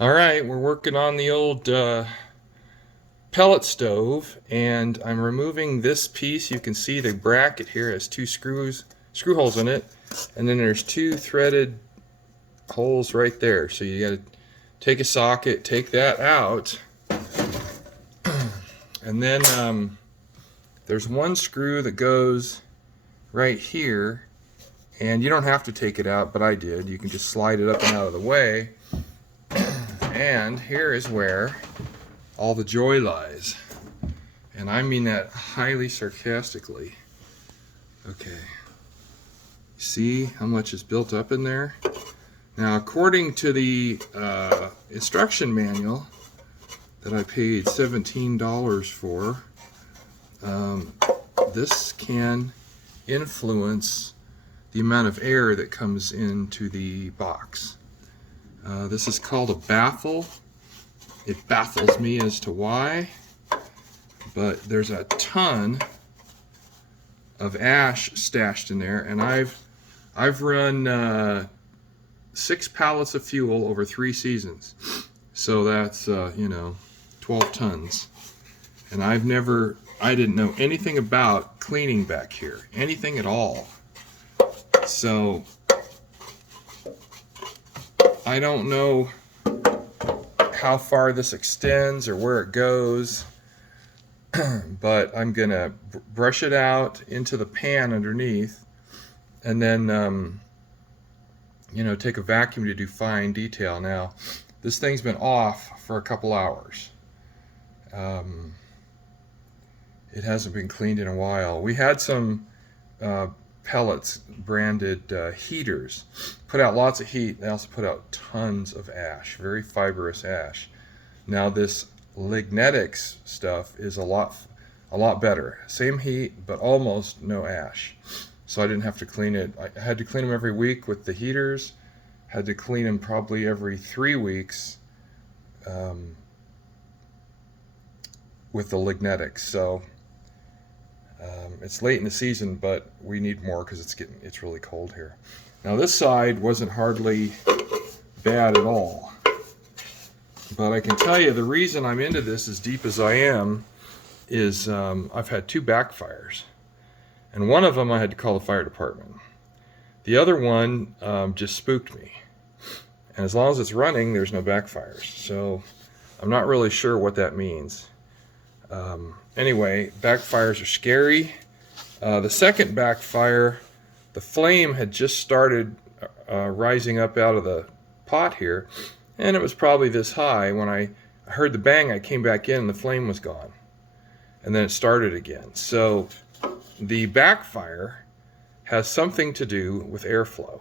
All right, we're working on the old pellet stove, and I'm removing this piece. You can see the bracket here has two screw holes in it, and then there's two threaded holes right there. So you got to take a socket, take that out, and then there's one screw that goes right here, and you don't have to take it out, but I did. You can just slide it up and out of the way. And here is where all the joy lies. And I mean that highly sarcastically. Okay. See how much is built up in there? Now, according to the instruction manual that I paid $17 for, this can influence the amount of air that comes into the box. This is called a baffle. It baffles me as to why, but there's a ton of ash stashed in there, and I've run 6 pallets of fuel over 3 seasons, so that's 12 tons. And I didn't know anything about cleaning back here, anything at all. So I don't know how far this extends or where it goes, but I'm gonna brush it out into the pan underneath, and then take a vacuum to do fine detail. Now, this thing's been off for a couple hours. It hasn't been cleaned in a while. We had some pellets branded heaters, put out lots of heat. They also put out tons of ash, very fibrous ash. Now this lignetics stuff is a lot better. Same heat, but almost no ash. So I didn't have to clean it. I had to clean them every week with the heaters. Had to clean them probably every 3 weeks with the lignetics. So it's late in the season, but we need more because it's really cold here. Now this side wasn't hardly bad at all, but I can tell you the reason I'm into this as deep as I am is I've had 2 backfires, and one of them I had to call the fire department. The other one just spooked me, and as long as it's running, there's no backfires. So I'm not really sure what that means. Anyway, backfires are scary. The second backfire, the flame had just started rising up out of the pot here, and it was probably this high. When I heard the bang, I came back in and the flame was gone, and then it started again. So the backfire has something to do with airflow,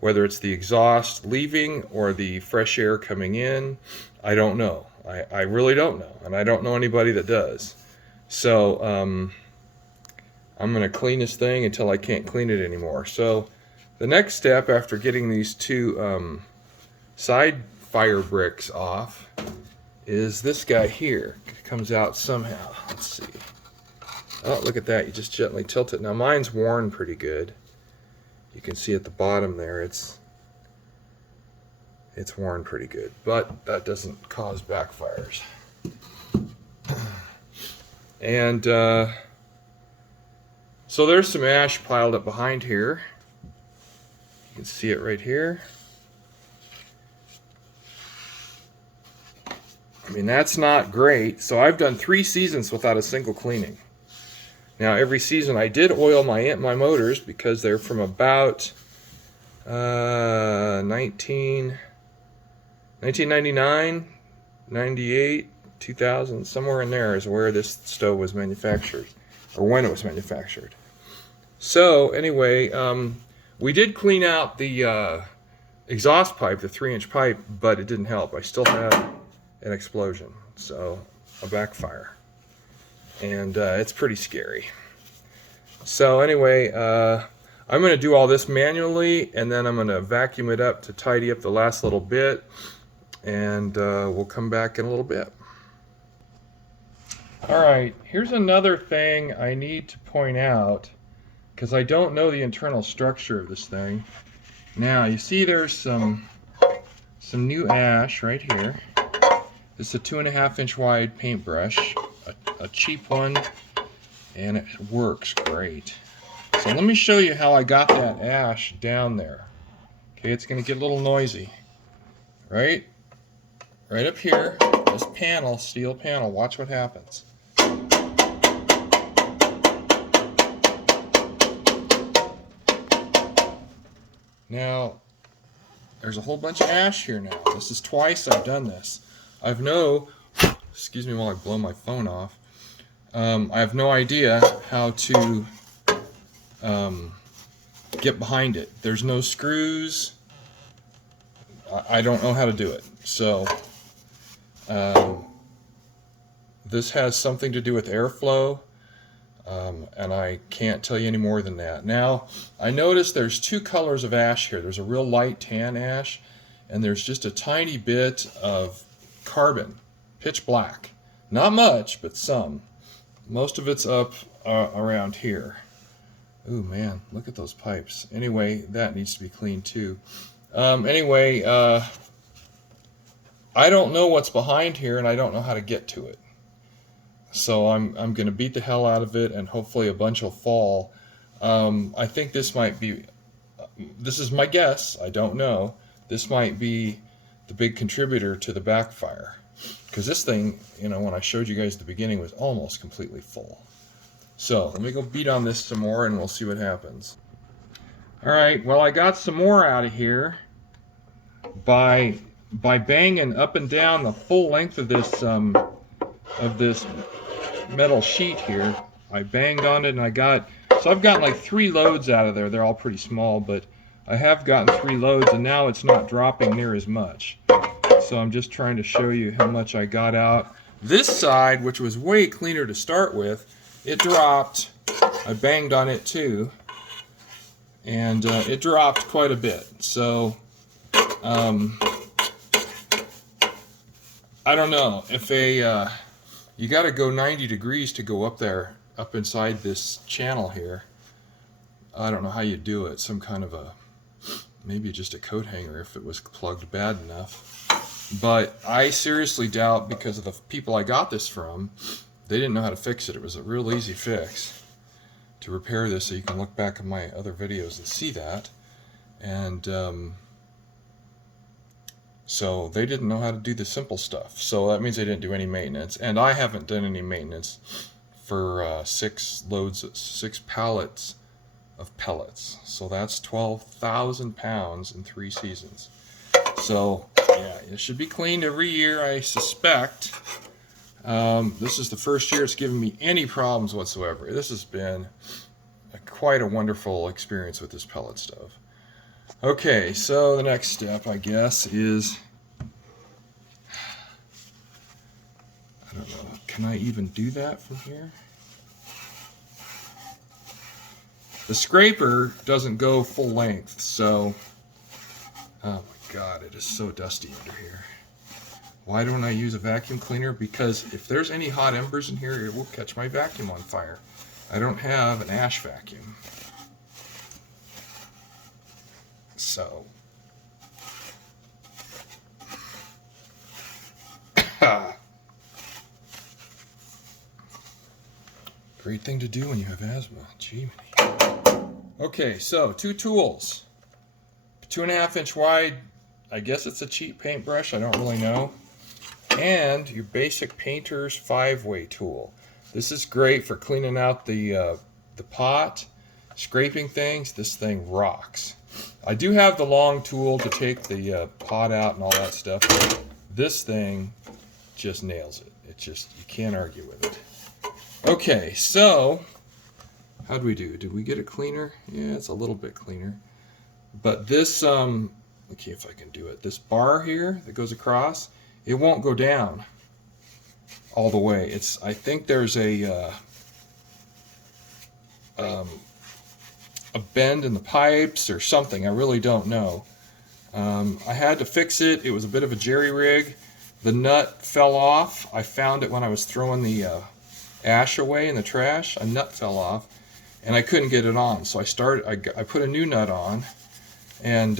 whether it's the exhaust leaving or the fresh air coming in. I don't know. I really don't know, and I don't know anybody that does. So I'm going to clean this thing until I can't clean it anymore. So the next step after getting these 2 side fire bricks off is this guy here. It comes out somehow. Let's see. Oh, look at that. You just gently tilt it. Now mine's worn pretty good. You can see at the bottom there it's worn pretty good, but that doesn't cause backfires. And so there's some ash piled up behind here. You can see it right here. I mean, that's not great. So I've done 3 seasons without a single cleaning. Now, every season I did oil my motors because they're from about 1999, 98, 2000, somewhere in there is where this stove was manufactured, or when it was manufactured. So anyway, we did clean out the exhaust pipe, the 3-inch pipe, but it didn't help. I still had an explosion, so a backfire, and it's pretty scary. So anyway, I'm going to do all this manually, and then I'm going to vacuum it up to tidy up the last little bit, and we'll come back in a little bit. Alright, here's another thing I need to point out, because I don't know the internal structure of this thing. Now, you see there's some some new ash right here. This is a 2.5-inch wide paintbrush, a cheap one, and it works great. So let me show you how I got that ash down there. Okay, it's going to get a little noisy. Right up here, this panel, steel panel, watch what happens. Now, there's a whole bunch of ash here now. This is twice I've done this. Excuse me while I blow my phone off. I have no idea how to get behind it. There's no screws. I don't know how to do it. So this has something to do with airflow, and I can't tell you any more than that. Now, I noticed there's two colors of ash here. There's a real light tan ash, and there's just a tiny bit of carbon, pitch black. Not much, but some. Most of it's up around here. Ooh, man, look at those pipes. Anyway, that needs to be cleaned too. Anyway, I don't know what's behind here, and I don't know how to get to it. So I'm going to beat the hell out of it, and hopefully a bunch will fall. I think this might be, this is my guess, I don't know, this might be the big contributor to the backfire. Because this thing, you know, when I showed you guys at the beginning, was almost completely full. So let me go beat on this some more, and we'll see what happens. Alright, well, I got some more out of here by banging up and down the full length of this metal sheet here. I banged on it, and I've gotten like 3 loads out of there. They're all pretty small, but I have gotten 3 loads, and now it's not dropping near as much. So I'm just trying to show you how much I got out. This side, which was way cleaner to start with, it dropped. I banged on it too, and it dropped quite a bit. So I don't know if you got to go 90 degrees to go up there, up inside this channel here. I don't know how you do it. Some kind of maybe just a coat hanger if it was plugged bad enough. But I seriously doubt, because of the people I got this from, they didn't know how to fix it. It was a real easy fix to repair this, so you can look back at my other videos and see that. And so they didn't know how to do the simple stuff. So that means they didn't do any maintenance. And I haven't done any maintenance for 6 pallets of pellets. So that's 12,000 pounds in 3 seasons. So yeah, it should be cleaned every year, I suspect. This is the first year it's given me any problems whatsoever. This has been quite a wonderful experience with this pellet stove. Okay, so the next step, I guess, is, I don't know, can I even do that from here? The scraper doesn't go full length, so, oh my God, it is so dusty under here. Why don't I use a vacuum cleaner? Because if there's any hot embers in here, it will catch my vacuum on fire. I don't have an ash vacuum. So, great thing to do when you have asthma. Gee. Okay, so 2 tools. 2.5-inch wide, I guess it's a cheap paintbrush, I don't really know. And your basic painter's 5-way tool. This is great for cleaning out the pot, scraping things. This thing rocks. I do have the long tool to take the pot out and all that stuff. This thing just nails it. It just, you can't argue with it. Okay, so how'd we do? Did we get it cleaner? Yeah, it's a little bit cleaner. But this, okay, if I can do it. This bar here that goes across, it won't go down all the way. I think there's a bend in the pipes or something. I really don't know. I had to fix it. It was a bit of a jerry rig. The nut fell off. I found it when I was throwing the ash away in the trash. A nut fell off, and I couldn't get it on. So I put a new nut on, and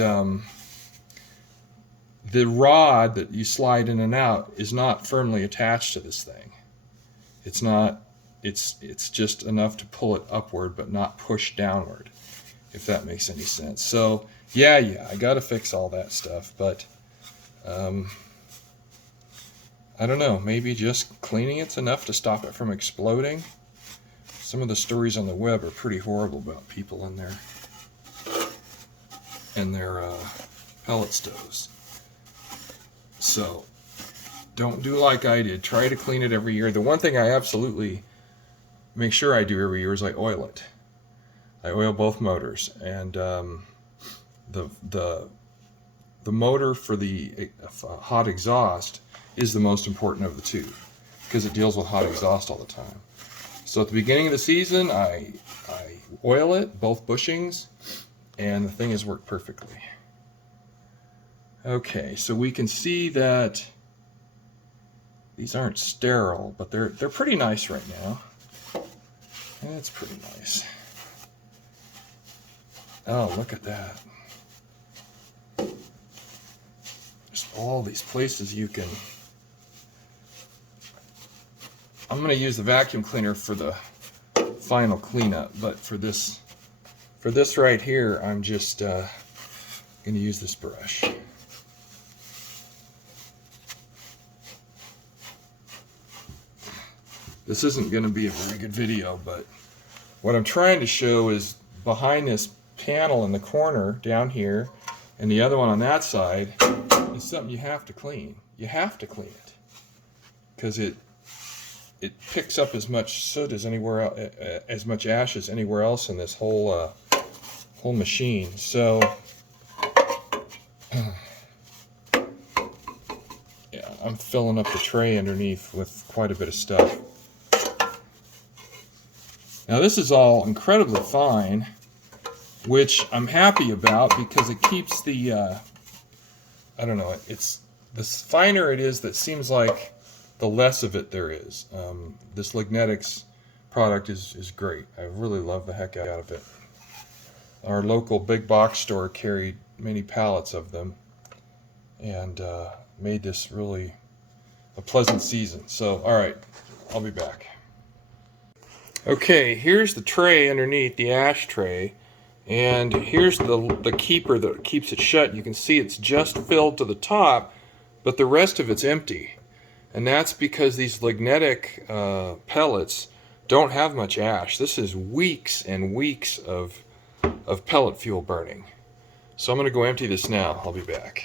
the rod that you slide in and out is not firmly attached to this thing. It's not, it's just enough to pull it upward but not push downward, if that makes any sense. So yeah, I gotta fix all that stuff, but I don't know, maybe just cleaning it's enough to stop it from exploding. Some of the stories on the web are pretty horrible about people in their pellet stoves. So don't do like I did. Try to clean it every year. The one thing I absolutely make sure I do every year is I oil it. I oil both motors, and the motor for the hot exhaust is the most important of the two, because it deals with hot exhaust all the time. So at the beginning of the season, I oil it, both bushings, and the thing has worked perfectly. Okay, so we can see that these aren't sterile, but they're pretty nice right now. That's pretty nice. Oh, look at that. There's all these places you can... I'm going to use the vacuum cleaner for the final cleanup, but for this right here, I'm just going to use this brush. This isn't going to be a very good video, but what I'm trying to show is behind this panel in the corner down here, and the other one on that side, is something you have to clean. You have to clean it, because it picks up as much soot as anywhere, as much ash as anywhere else in this whole machine. So yeah, I'm filling up the tray underneath with quite a bit of stuff. Now this is all incredibly fine, which I'm happy about, because it keeps the, I don't know, it's the finer it is, that seems like the less of it there is. This Lignetics product is great. I really love the heck out of it. Our local big box store carried many pallets of them, and made this really a pleasant season. So, alright, I'll be back. Okay, here's the tray underneath, the ash tray, and here's the keeper that keeps it shut. You can see it's just filled to the top, but the rest of it's empty. And that's because these lignetic pellets don't have much ash. This is weeks and weeks of pellet fuel burning. So I'm going to go empty this now. I'll be back.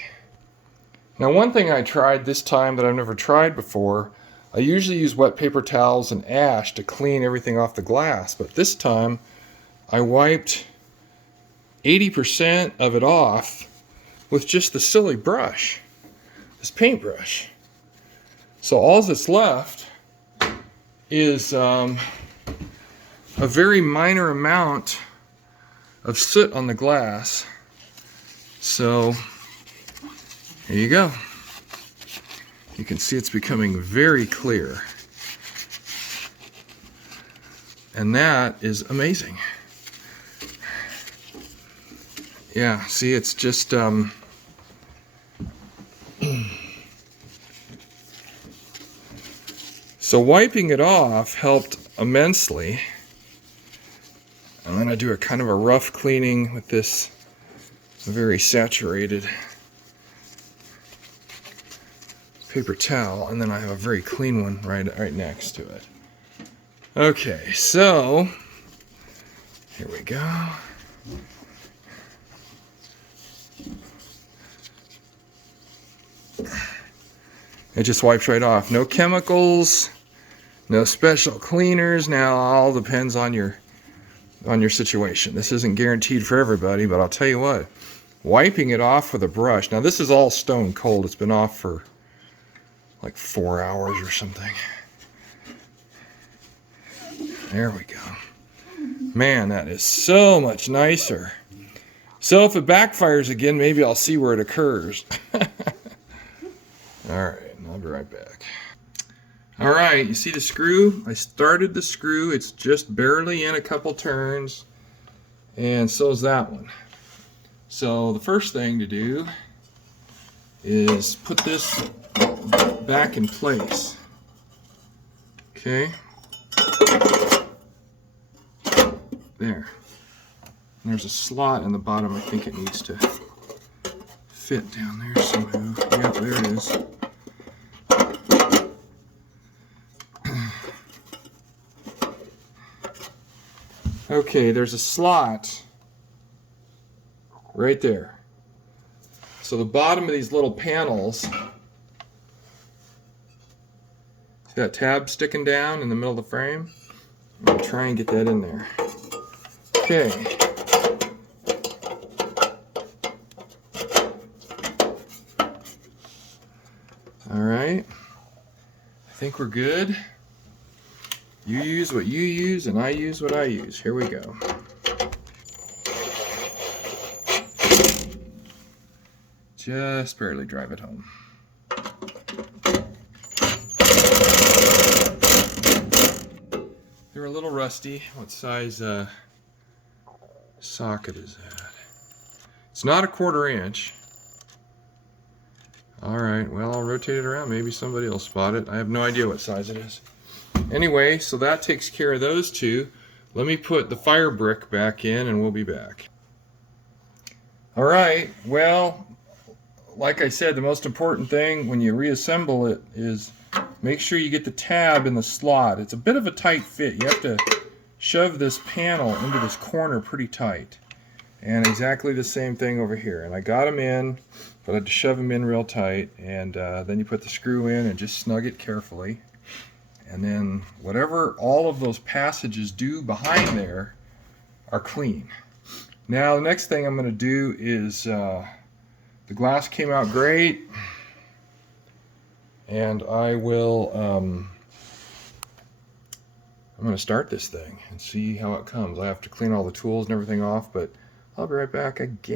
Now, one thing I tried this time that I've never tried before, I usually use wet paper towels and ash to clean everything off the glass, but this time I wiped 80% of it off with just the silly brush, this paintbrush. So all that's left is a very minor amount of soot on the glass. So here you go. You can see it's becoming very clear. And that is amazing. Yeah, see, it's just so wiping it off helped immensely. I'm going to do a kind of a rough cleaning with this very saturated paper towel, and then I have a very clean one right next to it. Okay, so here we go. It just wipes right off. No chemicals, no special cleaners. Now all depends on your situation. This isn't guaranteed for everybody, but I'll tell you what, wiping it off with a brush. Now this is all stone cold. It's been off for like 4 hours or something. There we go. Man, that is so much nicer. So if it backfires again, maybe I'll see where it occurs. Alright, I'll be right back. Alright, you see the screw? I started the screw. It's just barely in a couple turns. And so is that one. So the first thing to do is put this back in place. Okay. There. And there's a slot in the bottom. I think it needs to fit down there somehow. Yep, there it is. Okay, there's a slot right there. So the bottom of these little panels, see that tab sticking down in the middle of the frame? I'm going to try and get that in there. Okay. All right. I think we're good. You use what you use, and I use what I use. Here we go. Just barely drive it home. They're a little rusty. What size socket is that? It's not a 1/4 inch. All right, well, I'll rotate it around. Maybe somebody will spot it. I have no idea what size it is. Anyway, so that takes care of those two. Let me put the fire brick back in and we'll be back. All right, well, like I said, the most important thing when you reassemble it is make sure you get the tab in the slot. It's a bit of a tight fit. You have to shove this panel into this corner pretty tight. And exactly the same thing over here. And I got them in, but I had to shove them in real tight. And then you put the screw in and just snug it carefully. And then whatever all of those passages do behind there are clean. Now the next thing I'm going to do is, the glass came out great, and I will, I'm going to start this thing and see how it comes. I have to clean all the tools and everything off, but I'll be right back again.